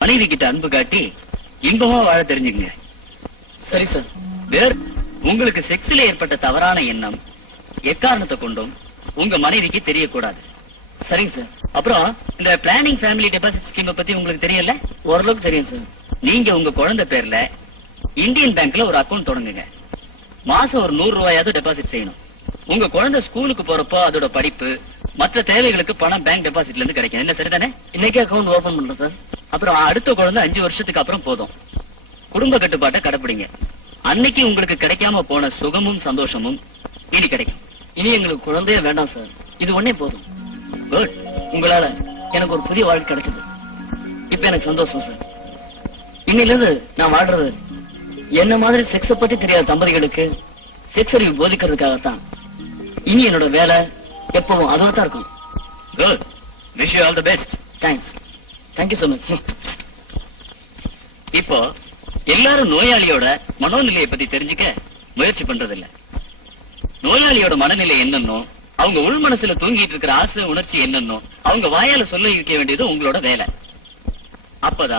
மனைவி கிட்ட அன்பு காட்டி இன்பமா வாழ தெரிஞ்சுங்க. சரி சார். வேறு உங்களுக்கு செக்ஸ்ல ஏற்பட்ட தவறான எண்ணம் எக்காரணத்தை கொண்டும் உங்க மனைவிக்கு தெரியக்கூடாது. சரிங்க சார். அப்புறம் இந்த பிளானிங் ஃபேமிலி டெபாசிட் ஸ்கீம் பத்தி உங்களுக்கு தெரியல? ஓரளவுக்கு தெரியும் சார். நீங்க உங்க குழந்தை பேர்ல இந்தியன் பேங்க்ல ஒரு அக்கௌண்ட் தொடங்குங்க. மாசம் ஒரு 100 ரூபாயாவது டெபாசிட் செய்யணும். உங்க குழந்தை ஸ்கூலுக்கு போறப்போ அதோட படிப்பு மற்ற தேவைகளுக்கு பணம் பேங்க் டெபாசிட்ல இருந்து கிடைக்கும். என்ன சரிதானே? இன்னைக்கு அக்கௌண்ட் ஓபன் பண்றேன் சார். அப்புறம் அடுத்த குழந்தை 5 வருஷத்துக்கு அப்புறம் போதும். குடும்ப கட்டுப்பாட்டை கடைப்பிடிங்க. அன்னைக்கு உங்களுக்கு கிடைக்காம போன சுகமும் சந்தோஷமும் இனி கிடைக்கும். இனி எங்களுக்கு குழந்தையே வேண்டாம் சார். இது ஒன்னே போதும். குட். உங்களால எனக்கு ஒரு புதிய வாழ்க்கை கிடைச்சது. இப்ப எனக்கு சந்தோஷம் சார். இன்னில இருந்து நான் வாழ்றது என்ன மாதிரி செக்ஸ பத்தி தெரியாத தம்பதிகளுக்கு செக்ஸ் அறிவு போதிக்கிறதுக்காகத்தான். இனி என்னோட வேலை எப்பவும் அதோட தான் இருக்கும். Good. Wish you all the best. Thanks. Thank you so much. இப்போ எல்லாரும் நோயாளியோட மனோநிலையை பத்தி தெரிஞ்சுக்க முயற்சி பண்றதில்ல. நோயாளியோட மனநிலை என்னன்னோ, அவங்க உள் மனசுல தூங்கிட்டு இருக்கிற ஆசை உணர்ச்சி என்னன்னோ அவங்க வாயால சொல்ல இருக்க வேண்டியது உங்களோட வேலை. அப்பதான்